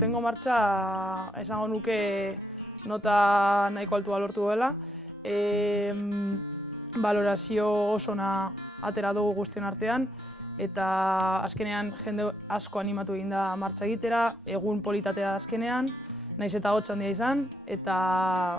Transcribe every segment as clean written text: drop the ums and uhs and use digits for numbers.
Aurtengo martxa esango nuke nota nahiko altua lortu duela. Balorazio oso ona atera dugu guztion artean, eta azkenean jende asko animatu egin da martxa egitera, egun politatea azkenean, nahiz eta hotz handia izan, eta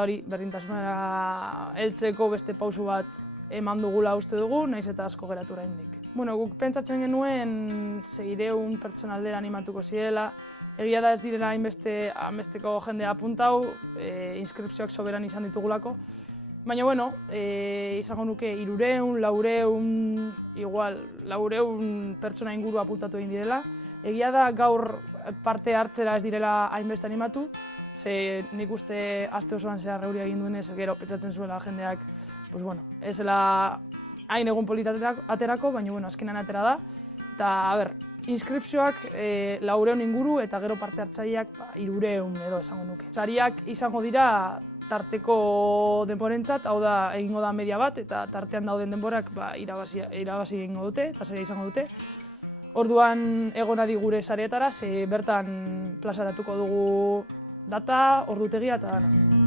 hori berdintasunera heltzeko beste pausu bat eman dugula uste dugu, nahiz eta asko geratu oraindik. Guk pentsatzen genuen 600 pertsona aldera animatuko zirela. Egia da ez direla hainbesteko jendea apuntau, inskripzioak soberan izan ditugulako. Baina, izango nuke 300, 400, igual, 400 pertsona inguru apuntatu egin direla. Egia da gaur parte hartzera ez direla hainbeste animatu, ze nik uste aste osoan zehar euria egin duenez, gero pentsatzen zuela jendeak, ez dela hain egun politateak aterako, baina azkenean atera da. Eta, inskripzioak 400 inguru eta gero parte hartzaileak 300 edo esango nuke. Sariak izango dira tarteko denborentzat, hau da egingo da media bat, eta tartean dauden denborak irabazi egingo dute, eta saria izango dute. Orduan egon adi gure sareetara, ze bertan plazaratuko dugu data, ordutegia eta dana.